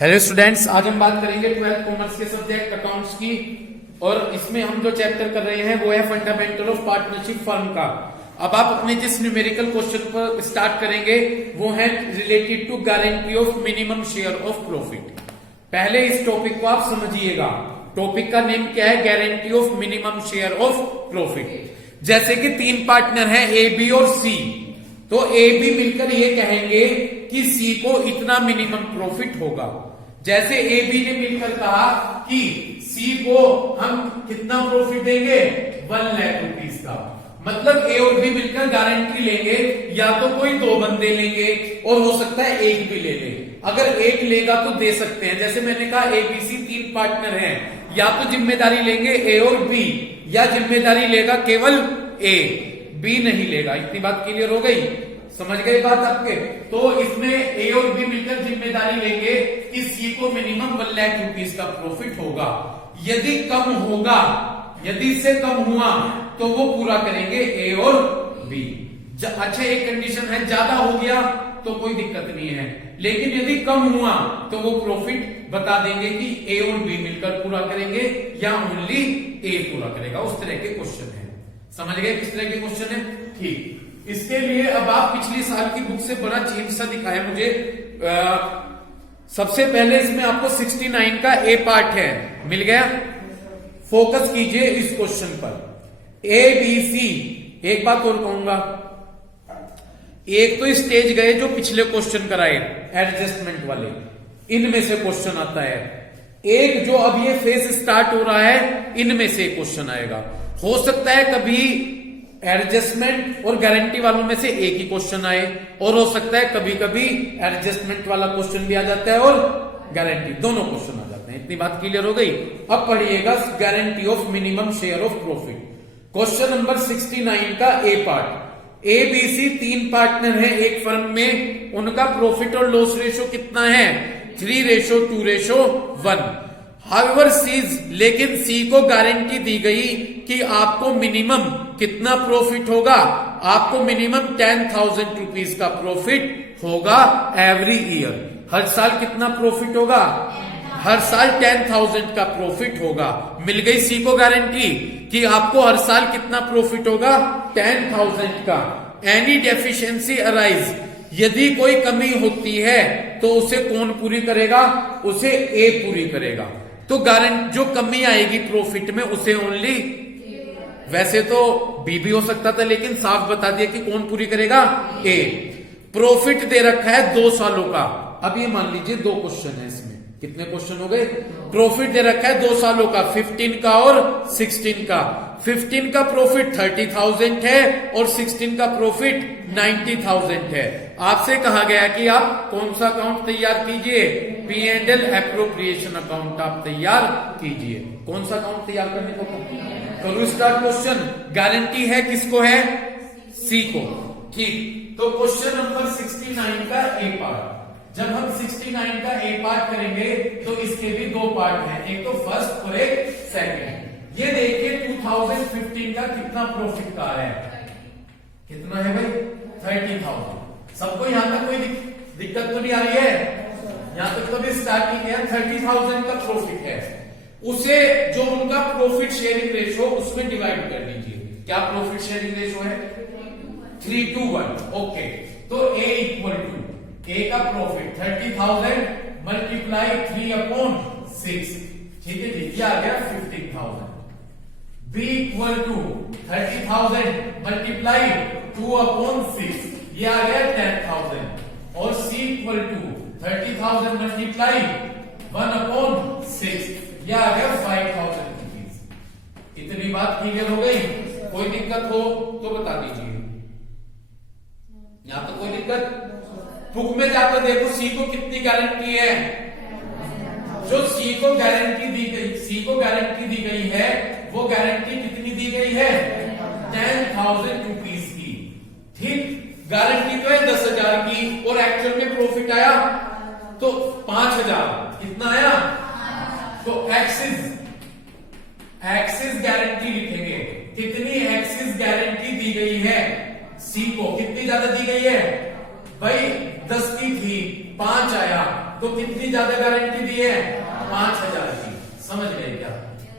Hello students, आज हम बात करेंगे 12th कॉमर्स के सब्जेक्ट अकाउंट्स की। और इसमें हम जो चैप्टर कर रहे हैं वो है फंडामेंटल ऑफ पार्टनरशिप फर्म का। अब आप अपने जिस न्यूमेरिकल क्वेश्चन पर स्टार्ट करेंगे वो है related to guarantee of minimum share of profit. पहले इस टॉपिक को आप समझिएगा। टॉपिक का नेम क्या है? Guarantee of minimum share of profit. जैसे कि तीन पार्टनर हैं ए, बी और सी, तो ए बी मिलकर ये कहेंगे कि सी को इतना मिनिमम प्रॉफिट होगा। जैसे ए बी ने मिलकर कहा कि सी को हम कितना प्रॉफिट देंगे, 1 लाख रुपीस का। मतलब ए और बी मिलकर गारंटी लेंगे, या तो कोई दो बंदे लेंगे और हो सकता है एक भी ले ले। अगर एक लेगा तो दे सकते हैं। जैसे मैंने कहा ए बी सी तीन पार्टनर हैं, या तो जिम्मेदारी लेंगे ए और बी, या जिम्मेदारी लेगा केवल ए, बी नहीं लेगा। इतनी बात क्लियर हो गई? समझ गए बात आपके? तो इसमें ए और बी मिलकर जिम्मेदारी लेंगे कि सी को मिनिमम 1 लाख रुपीस का प्रॉफिट होगा। यदि कम होगा, यदि इससे कम हुआ तो वो पूरा करेंगे ए और बी। अच्छा, एक कंडीशन है, ज्यादा हो गया तो कोई दिक्कत नहीं है, लेकिन यदि कम हुआ तो वो प्रॉफिट बता देंगे कि ए और बी मिलकर पूरा करेंगे या ओनली ए पूरा करेगा। उस तरह के क्वेश्चन है। समझ गए किस तरह के क्वेश्चन है? ठीक। इसके लिए अब आप पिछली साल की बुक से बड़ा चेंज सा दिखाया मुझे। सबसे पहले इसमें आपको 69 का ए पार्ट है, मिल गया। फोकस कीजिए इस क्वेश्चन पर। A B C. एक बात और कहूंगा, एक तो स्टेज गए जो पिछले क्वेश्चन कराए एडजस्टमेंट वाले, इनमें से क्वेश्चन आता है। एक जो अब ये फेज स्टार्ट हो रहा है, इनमें से क्वेश्चन आएगा। हो सकता है कभी एडजस्टमेंट और गारंटी वालों में से एक ही क्वेश्चन आए, और हो सकता है कभी कभी एडजस्टमेंट वाला क्वेश्चन भी आ जाता है और गारंटी, दोनों क्वेश्चन आ जाते हैं। इतनी बात क्लियर हो गई? अब पढ़िएगा guarantee of minimum share of profit. Question number 69 का ए पार्ट। ए बी सी तीन पार्टनर हैं एक फर्म में, उनका प्रॉफिट और लॉस रेशो कितना है? 3:2:1। हाउएवर सीज, लेकिन सी को गारंटी दी गई कि आपको मिनिमम कितना प्रॉफिट होगा? आपको मिनिमम 10,000 रुपीज का प्रॉफिट होगा एवरी ईयर। हर साल कितना प्रॉफिट होगा? हर साल 10,000 का प्रॉफिट होगा। मिल गई सी को गारंटी कि आपको हर साल कितना प्रॉफिट होगा? 10,000 का। एनी डेफिशिएंसी अराइज, यदि कोई कमी होती है तो उसे कौन पूरी करेगा? उसे ए पूरी करेगा। तो गारंटी जो कमी आएगी प्रॉफिट में उसे ओनली, वैसे तो बी भी हो सकता था लेकिन साफ बता दिया कि कौन पूरी करेगा? ए। प्रॉफिट दे रखा है 2 सालों का। अब ये मान लीजिए 2 क्वेश्चन है इसमें। कितने क्वेश्चन हो गए? प्रॉफिट दे रखा है 2 सालों का, 15 का और 16 का। 15 का प्रॉफिट 30,000 है और 16 का प्रॉफिट 90,000 है। आपसे कहा गया कि आप कौन सा अकाउंट तैयार कीजिए? P&L एप्रोप्रिएशन अकाउंट आप तैयार कीजिए। कौन सा अकाउंट तैयार करने को करो? Start question. गारंटी है किसको है? सी को। ठीक। तो क्वेश्चन नंबर 69 का ए पार्ट। जब हम 69 का ए पार्ट करेंगे तो इसके भी 2 पार्ट हैं, एक तो फर्स्ट और एक सेकंड। ये देखिए 2015 का कितना प्रॉफिट का है? कितना है भाई? 30,000। सबको यहां तक कोई दिक्कत तो नहीं आ रही है? यहां तक तो भी स्टार्टिंग है, 30,000 का प्रॉफिट है। उसे जो उनका प्रॉफिट शेयरिंग रेशो उसमें डिवाइड कर दीजिए। क्या प्रॉफिट शेयरिंग रेशो है? 3:1। ओके, तो ए इक्वल टू, ए का प्रॉफिट 30,000 मल्टीप्लाई 3/6। ठीक है जी, ये आ गया 15,000। बी इक्वल टू 30,000 मल्टीप्लाई 2/6, ये आ गया 10,000। और सी इक्वल टू 30,000 मल्टीप्लाई 1/6, ये आ गया 5,000 रुपीज। इतनी बात क्लियर हो गई? कोई दिक्कत हो तो बता दीजिए। यहां तो कोई दिक्कत? बुक में जाकर देखो सी को कितनी गारंटी है। जो सी को गारंटी दी गई, सी को गारंटी दी गई है, वो गारंटी कितनी दी गई है? 10,000 रुपीज की। ठीक। गारंटी तो है 10,000 की और एक्चुअल में प्रॉफिट आया तो 5,000। कितना आया? तो एक्सिस गारंटी लिखेंगे। कितनी एक्सिस गारंटी दी गई है सी को? कितनी ज्यादा दी गई है भाई? 10 की थी, 5 आया, तो कितनी ज्यादा गारंटी दी है? 5000 की। समझ गए क्या?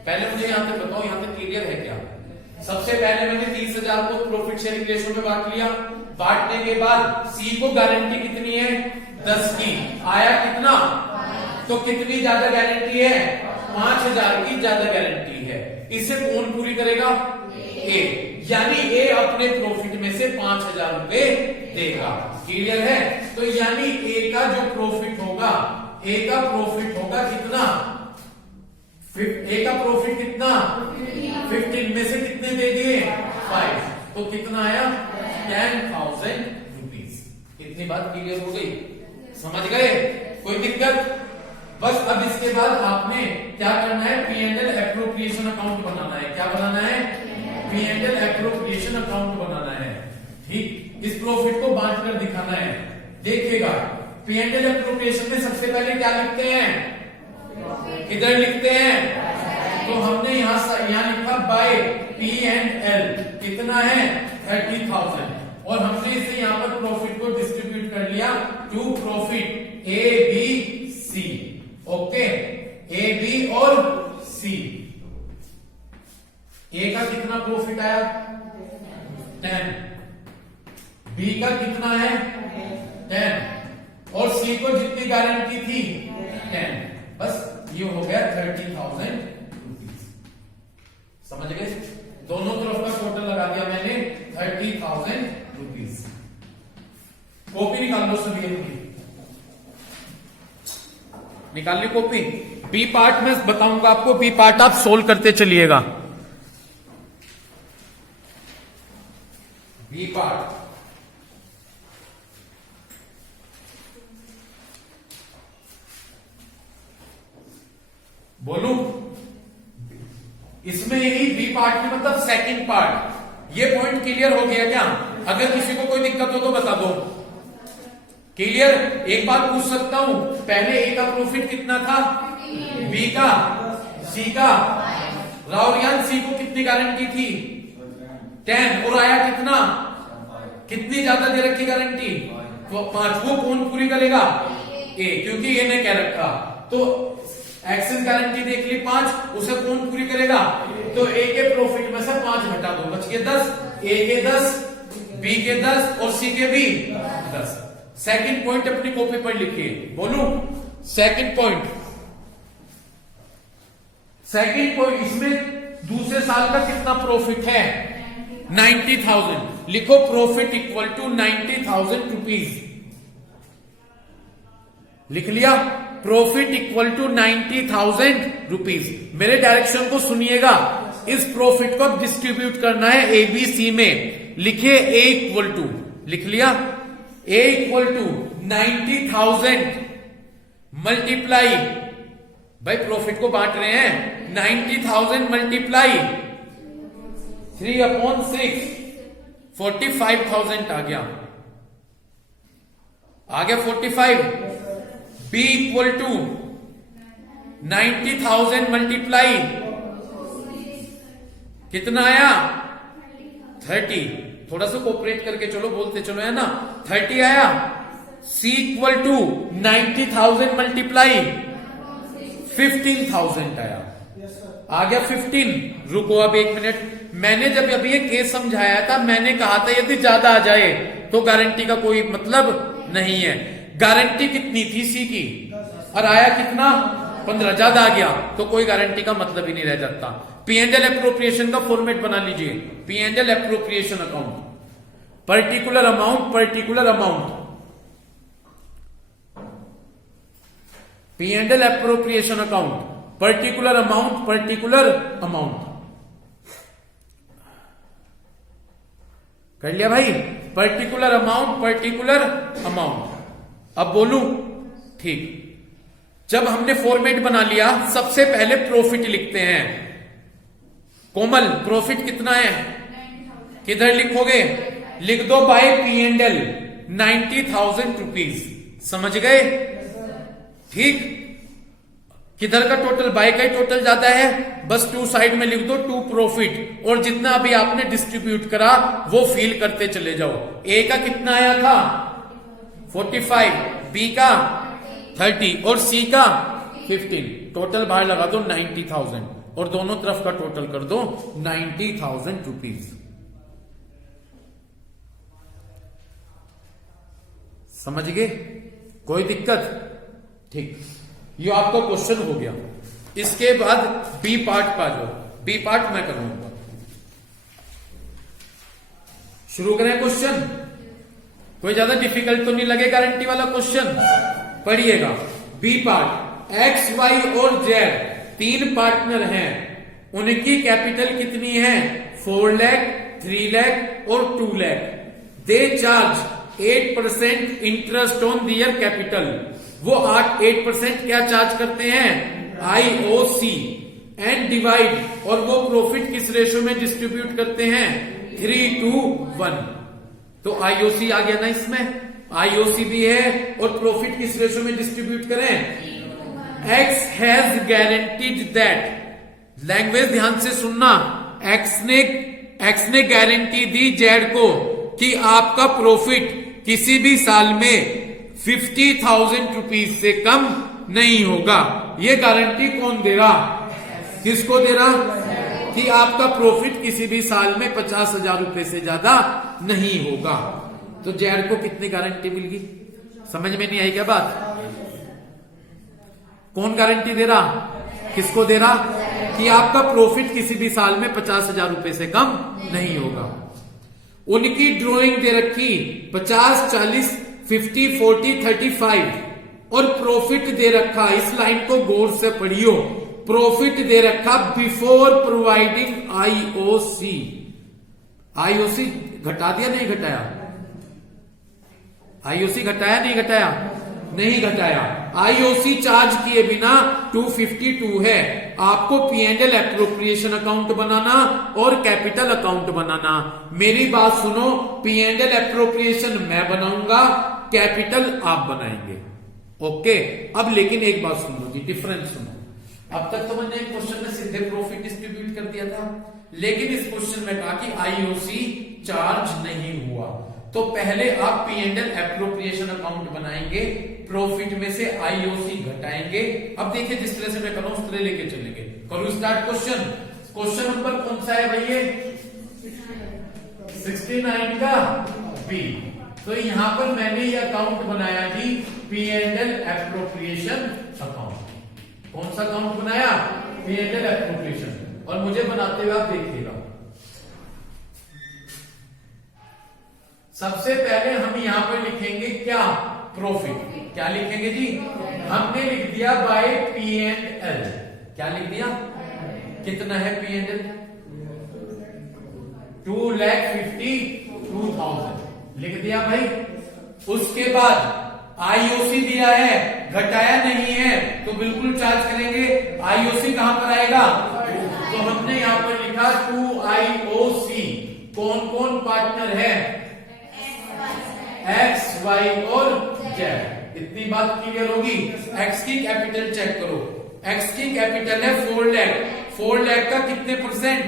पहले मुझे यहां तक बताओ, यहां तक क्लियर है क्या? सबसे पहले मैंने 30,000 को प्रॉफिट शेयरिंग रेशो में बांट लिया। बांटने के बाद सी को गारंटी कितनी है? 10 की। आया कितना? तो कितनी ज्यादा गारंटी है? 5000 की ज्यादा गारंटी है। इसे कौन पूरी करेगा? ए। यानी ए अपने प्रॉफिट में से 5000 रुपए देगा। क्लियर है? तो यानी ए का जो प्रॉफिट होगा, ए का प्रॉफिट होगा कितना? ए का प्रॉफिट कितना? 15 में से कितने दे दिए? 5। तो कितना आया? 10,000 रुपीज। इतनी बात क्लियर हो गई? समझ गए? कोई दिक्कत? बस अब इसके बाद आपने क्या करना है? P&L एप्रोप्रिएशन अकाउंट बनाना है। क्या बनाना है? P&L एप्रोप्रिएशन अकाउंट बनाना है। ठीक, इस प्रॉफिट को बांट कर दिखाना है। देखिएगा, P&L एप्रोप्रिएशन में सबसे पहले क्या लिखते हैं? किधर लिखते हैं? तो हमने यहां लिखा बाय P&L कितना है? 30,000। और हमने इसे यहां पर प्रॉफिट को डिस्ट्रीब्यूट कर लिया to profit A B C. Okay, A B और सी। ए का कितना प्रॉफिट आया? 10। बी का कितना है? 10। और सी को जितनी गारंटी थी 10। बस ये हो गया 30,000 रुपीज। समझ गए? दोनों तरफ का टोटल लगा दिया मैंने 30,000 रुपीज। कॉपी निकाल लो सभी अपनी। निकाल ली कॉपी? बी पार्ट में बताऊंगा आपको, बी पार्ट आप सोल्व करते चलिएगा। बी पार्ट बोलू, इसमें यही बी पार्ट की मतलब सेकंड पार्ट। ये पॉइंट क्लियर हो गया क्या? अगर किसी को कोई दिक्कत हो तो बता दो। क्लियर? एक बात पूछ सकता हूं, पहले ए का प्रॉफिट कितना था? बी का, सी का, राउरियान सी को कितनी गारंटी थी? 10। और आया कितना? कितनी ज्यादा दे रखी गारंटी? तो 5 को कौन पूरी करेगा? ए, क्योंकि ए ने कह रखा। तो एक्सेस गारंटी देख ली 5, उसे कौन पूरी करेगा? तो ए के प्रॉफिट में से 5 घटा दो, बच गए 10। ए के 10, बी के 10 और सी के भी 10। सेकंड पॉइंट अपनी कॉपी पर लिखिए। बोलू, सेकंड पॉइंट। सेकंड पॉइंट, इसमें दूसरे साल का कितना प्रॉफिट है? 90,000। लिखो प्रॉफिट इक्वल टू 90,000 रुपीज। लिख लिया? Profit equal to 90,000 rupees. मेरे डायरेक्शन को सुनिएगा। इस प्रॉफिट को डिस्ट्रीब्यूट करना है ए बी सी में। लिखिए ए इक्वल टू, लिख लिया? ए इक्वल टू 90,000 मल्टीप्लाई, भाई प्रॉफिट को बांट रहे हैं, 90,000 मल्टीप्लाई 3/6, 45,000 आ गया। 45। बी इक्वल टू 90,000 मल्टीप्लाई कितना आया? 30। थोड़ा सा कोऑपरेट करके चलो, बोलते चलो, है ना? 30 आया। सी इक्वल टू 90,000 मल्टीप्लाई 15,000 आया। आ गया 15। रुको अब 1 मिनट। मैंने जब अभी ये केस समझाया था, मैंने कहा था यदि ज्यादा आ जाए तो गारंटी का कोई मतलब नहीं है। गारंटी कितनी थी सी की? और आया कितना? 15। ज्यादा आ गया तो कोई गारंटी का मतलब ही नहीं रह जाता। P&L एप्रोप्रिएशन का फॉर्मेट बना लीजिए। P&L appropriation account, particular amount, particular amount. P&L appropriation account, particular amount, particular amount. कर लिया भाई? Particular amount, particular amount. अब बोलूं? ठीक। जब हमने फॉर्मेट बना लिया, सबसे पहले प्रॉफिट लिखते हैं। कोमल, प्रॉफिट कितना है? किधर लिखोगे? लिख दो बाय P&L 90,000 रुपीज। समझ गए? ठीक। किधर का टोटल? बाय का ही टोटल ज्यादा है, बस टू साइड में लिख दो टू प्रॉफिट। और जितना अभी आपने डिस्ट्रीब्यूट करा वो फील करते चले जाओ। ए का कितना आया था? 45। बी का 30 और सी का 15। टोटल बाहर लगा दो 90,000 और दोनों तरफ का टोटल कर दो 90,000 रुपीज। समझ गए? कोई दिक्कत? ठीक, ये आपका क्वेश्चन हो गया। इसके बाद बी पार्ट पा जाओ। बी पार्ट मैं करूंगा। शुरू करें क्वेश्चन। कोई ज्यादा डिफिकल्ट तो नहीं लगे गारंटी वाला क्वेश्चन? पढ़िएगा। बी पार्ट, एक्स वाई और जेड तीन पार्टनर हैं, उनकी कैपिटल कितनी है? 4 लाख, 3 लाख और 2 lakh. They charge 8% interest on their capital. वो 8% क्या चार्ज करते हैं? IOC एंड डिवाइड, और वो प्रॉफिट किस रेशो में डिस्ट्रीब्यूट करते हैं? 3:1। तो IOC आ गया ना इसमें, IOC भी है और प्रॉफिट किस रेशो में डिस्ट्रीब्यूट करें? X has guaranteed that, language ध्यान से सुनना, X ने गारंटी दी जेड को कि आपका प्रॉफिट किसी भी साल में 50,000 रुपीज से कम नहीं होगा। ये गारंटी कौन दे रहा? किसको दे रहा? कि आपका प्रॉफिट किसी भी साल में 50,000 रुपए से ज्यादा नहीं होगा। तो जेड को कितनी गारंटी मिल गई? समझ में नहीं आई क्या बात? कौन गारंटी दे रहा? किसको दे रहा? कि आपका प्रॉफिट किसी भी साल में 50,000 रुपए से कम नहीं होगा। उनकी ड्राइंग दे रखी 50, 40, 50, 40, 35 और प्रॉफिट दे रखा, इस लाइन को गौर से पढ़ियो, प्रॉफिट दे रखा बिफोर प्रोवाइडिंग IOC। IOC घटा दिया नहीं घटाया? IOC घटाया नहीं घटाया? नहीं घटाया। IOC चार्ज किए बिना 252 है। आपको P&L एप्रोप्रिएशन अकाउंट बनाना और कैपिटल अकाउंट बनाना। मेरी बात सुनो, P&L एप्रोप्रिएशन मैं बनाऊंगा, कैपिटल आप बनाएंगे। ओके, अब लेकिन एक बात सुन लो जी, डिफरेंस सुनो। अब तक तो मैंने क्वेश्चन में सीधे प्रॉफिट डिस्ट्रीब्यूट कर दिया था, लेकिन इस क्वेश्चन में कहा कि IOC चार्ज नहीं हुआ। तो पहले आप P&L एप्रोप्रिएशन अकाउंट बनाएंगे, प्रॉफिट में से IOC घटाएंगे। अब देखिए जिस तरह से मैं कर रहा हूं उस तरह लेके चलेंगे। करो स्टार्ट क्वेश्चन। क्वेश्चन नंबर कौन सा है भैया? 69 का बी। तो यहां पर मैंने ये अकाउंट बनाया जी, P&L एप्रोप्रिएशन अकाउंट। कौन सा अकाउंट बनाया? P&L appropriation. और मुझे बनाते हुए आप देखिएगा। सबसे पहले हम यहां पर लिखेंगे क्या? प्रॉफिट। क्या लिखेंगे जी? हमने लिख दिया बाय P&L। क्या लिख दिया? कितना है P&L? 2,52,000 लिख दिया भाई। उसके बाद IOC दिया है, घटाया नहीं है तो बिल्कुल चार्ज करेंगे। IOC कहां पर आएगा? तो हमने यहां पर लिखा 2IOC। कौन कौन पार्टनर है? X, Y और Z। इतनी बात क्लियर होगी। X की कैपिटल चेक करो। X की कैपिटल है 4 लाख। 4 लाख का कितने परसेंट?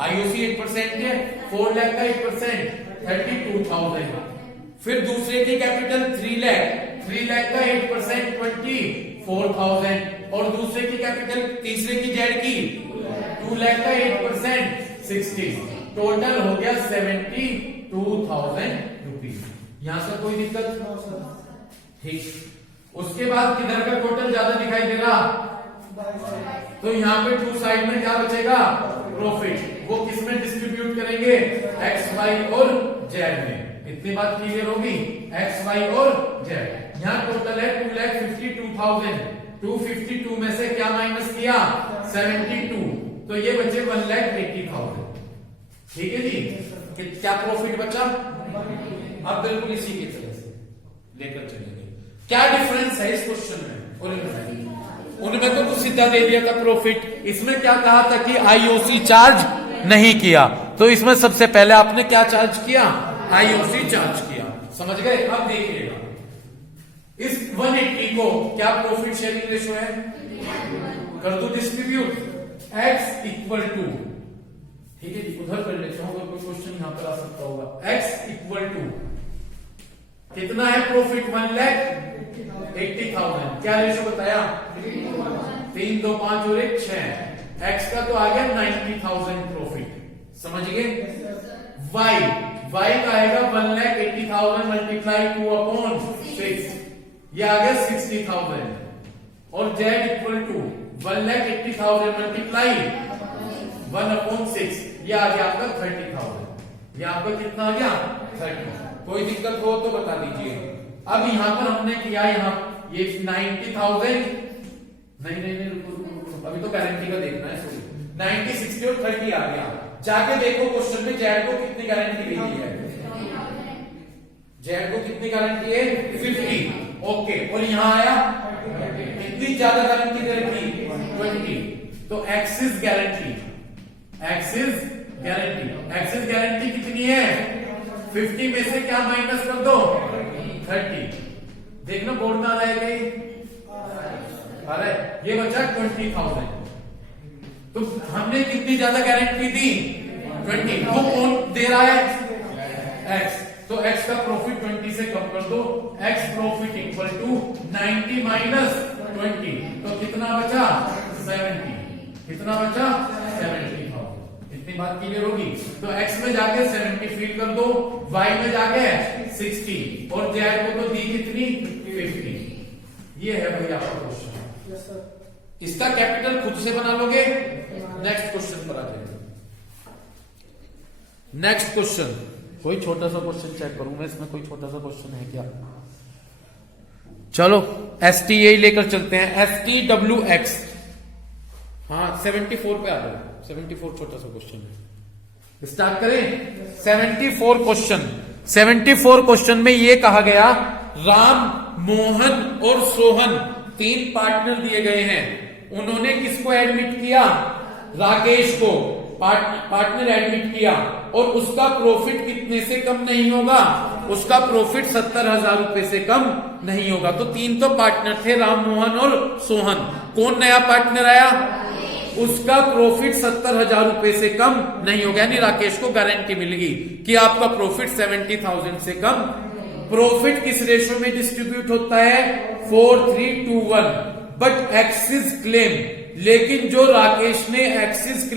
IOC 8% है। 4 लाख का 8% 32,000। फिर दूसरे की कैपिटल 3 लाख। 3 लाख का 8% 24,000। और दूसरे की कैपिटल, तीसरे की जेड की 2 लाख का 8% 60। टोटल हो गया 72,000 रुपीज। यहां से कोई दिक्कत? ठीक। उसके बाद किधर का टोटल ज्यादा दिखाई दे रहा? तो यहाँ पे 2 साइड में क्या बचेगा? प्रॉफिट। वो किस में डिस्ट्रीब्यूट करेंगे? X, Y और Z में। इतनी बात क्लियर होगी? X, Y और Z। यहाँ टोटल है 2,52,000। 252 में से क्या माइनस किया? 72। तो ये बचे 1,80,000। ठीक है जी। क्या प्रॉफिट बचा? अब बिल्कुल इसी की तरह से लेकर चलेंगे। क्या डिफरेंस है इस क्वेश्चन में और इनमें? उनमें तो कुछ सीधा दे दिया था प्रॉफिट, इसमें क्या कहा था कि IOC चार्ज नहीं किया। तो इसमें सबसे पहले आपने क्या चार्ज किया? IOC चार्ज किया। समझ गए? अब देखिएगा इस 180 को क्या प्रॉफिट शेयरिंग रेशो है? कर दो डिस्ट्रीब्यूट। X इक्वल टू, ठीक है जी, उधर कर लेता हूं, कोई क्वेश्चन यहां पर आ सकता होगा। X इक्वल टू कितना है प्रॉफिट? 1,80,000। क्या रेशो बताया? 3, 2, 5 और 1 6। एक्स का तो आ गया 90,000 प्रॉफिट, समझ गए? वाई का आएगा 1,80,000 मल्टीप्लाई 2/6, ये आ गया 60,000। और जेड इक्वल टू 1,80,000 मल्टीप्लाई 1/6, ये आ गया आपका 30,000। ये आपका कितना आ गया? 30। कोई दिक्कत हो तो बता दीजिए। अब यहां पर हमने किया, यहाँ ये 90,000 नहीं, रुको, अभी तो गारंटी का देखना है। सॉरी, 90, 60 और 30 आ गया। जाके देखो क्वेश्चन में जेड को कितनी गारंटी दी है। जेड को कितनी गारंटी है? 50। ओके, और यहां आया कितनी ज्यादा गारंटी दे रखी? 20। तो एक्सिस गारंटी कितनी है? 50 में से क्या माइनस कर दो? 30। देखना बोर्ड में आ रहा है कि अरे ये बचा 20,000। तो हमने कितनी ज्यादा गारंटी दी? 20। वो कौन दे रहा है? एक्स। तो एक्स का प्रॉफिट 20 से कम कर दो। X profit equal to 90 minus 20, तो कितना बचा? 70। कितना बचा? 70,000। इतनी बात क्लियर होगी? तो एक्स में जाके 70 फील कर दो, वाई में जाके 60, और जेड को तो दी कितनी? 50। ये है भैया आपका क्वेश्चन। इसका कैपिटल खुद से बना लोगे। नेक्स्ट क्वेश्चन पर आ जाएंगे। नेक्स्ट क्वेश्चन, कोई छोटा सा क्वेश्चन चेक करूं मैं, इसमें कोई छोटा सा क्वेश्चन है क्या? चलो STA लेकर चलते हैं। STWX, हाँ 74 पे आ जाओ। 74 छोटा सा क्वेश्चन है, स्टार्ट करें। 74 क्वेश्चन में ये कहा गया, राम, मोहन और सोहन 3 पार्टनर दिए गए हैं। उन्होंने किसको एडमिट किया? राकेश को पार्टनर एडमिट किया, और उसका प्रॉफिट कितने से कम नहीं होगा? उसका प्रॉफिट 70,000 रुपए से कम नहीं होगा। तो 3 तो पार्टनर थे, राम, मोहन और सोहन। कौन नया पार्टनर आया? उसका प्रॉफिट 70,000 रुपए से कम नहीं होगा, यानी राकेश को गारंटी मिलेगी कि आपका प्रॉफिट 70,000 से कम। प्रॉफिट किस रेशो में डिस्ट्रीब्यूट होता है? 4:3:1। बट एक्सिस क्लेम, लेकिन जो राकेश ने excess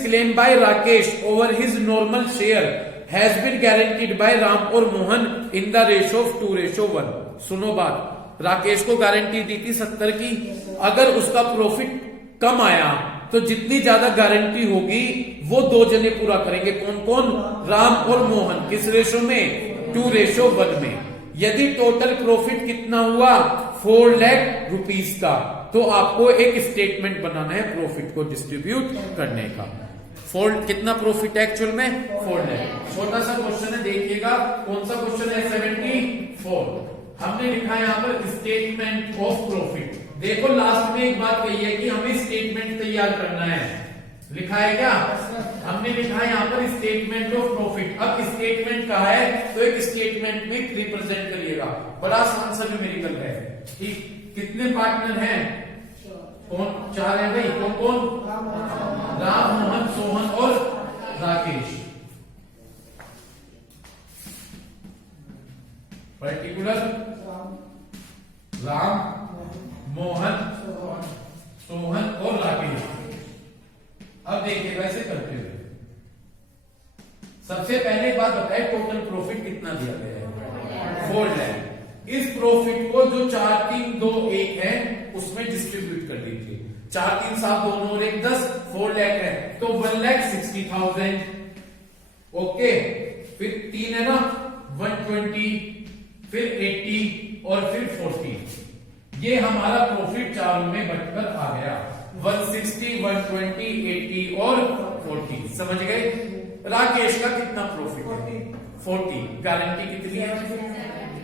claim by Rakesh over his normal share has been guaranteed by Ram और Mohan in the ratio of 2:1। सुनो बात, राकेश को गारंटी दी थी 70 की। अगर उसका प्रॉफिट कम आया तो जितनी ज्यादा गारंटी होगी वो 2 जने पूरा करेंगे। कौन कौन? राम और मोहन। किस रेशो में? 2:1 में। यदि टोटल प्रॉफिट कितना हुआ? 4 लाख रुपीस का, तो आपको एक स्टेटमेंट बनाना है प्रॉफिट को डिस्ट्रीब्यूट करने का। कितना प्रॉफिट है एक्चुअल में? 4 लाख। छोटा सा क्वेश्चन है, देखिएगा कौन सा क्वेश्चन है। 74 हमने लिखा है यहाँ पर स्टेटमेंट ऑफ प्रॉफिट। देखो लास्ट में एक बात कही है कि हमें स्टेटमेंट तैयार करना है। लिखा है क्या? हमने लिखा है यहाँ पर स्टेटमेंट ऑफ प्रॉफिट। अब स्टेटमेंट कहा है तो एक स्टेटमेंट में रिप्रेजेंट करिएगा। बड़ा आसान सा न्यूमेरिकल है। ठीक, कितने पार्टनर हैं? कौन? 4 है भाई। कौन कौन? राम, मोहन, सोहन और राकेश। पर्टिकुलर राम, मोहन, सोहन और राकेश। अब देखिएगा ऐसे करते हुए, सबसे पहले बात बताए टोटल प्रॉफिट कितना दिया गया है? 4 लाख। इस प्रॉफिट को जो 4, 3, 2, 1 है उसमें डिस्ट्रीब्यूट कर दीजिए। 4, 3, 7, 2, 9 और 1 10, 4 लाख है तो 1,60,000। ओके, फिर 3 है ना, 120, फिर 80 और फिर 40। ये हमारा प्रॉफिट चारों में बटकर आ गया। 160, 120, 80 और 40। समझ गए? राकेश का कितना प्रॉफिट है? 40। गारंटी कितनी है?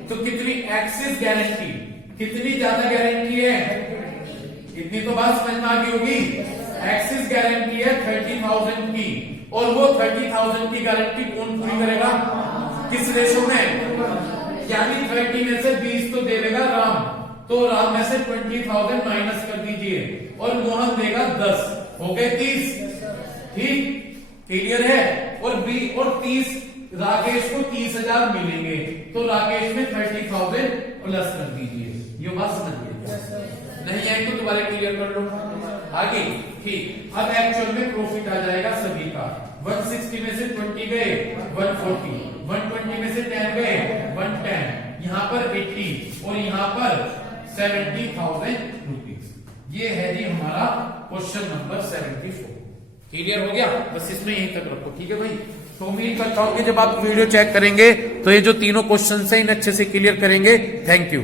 तो कितनी? एक्सिस गारंटी कितनी ज्यादा गारंटी है? इतनी तो बात समझ में आ गई होगी। एक्सिस गारंटी है 30,000 की, और वो 30,000 की गारंटी कौन पूरी करेगा? किस रेशो में? यानी 30 में से 20 तो दे देगा राम, तो राम में से 20,000 माइनस कर दीजिए, और मोहन देगा 10, हो गए 30। ठीक, क्लियर है? और 30 राकेश को 30,000 मिलेंगे, तो राकेश में 30,000 प्लस कर दीजिए। ये बात समझ गए? नहीं आए तो दोबारा क्लियर कर लो। आगे ठीक, अब एक्चुअल में प्रॉफिट आ जाएगा सभी का। 160 में से 20 गए 140, 120 में से 10 गए 110, यहाँ पर 80 और यहाँ पर 70,000 रुपीज। ये है जी हमारा क्वेश्चन नंबर 74। क्लियर हो गया? बस इसमें यहीं तक रखो, ठीक है भाई। तो उम्मीद करता हूं कि जब आप वीडियो चेक करेंगे तो ये जो तीनों क्वेश्चन है इन अच्छे से क्लियर करेंगे। Thank you.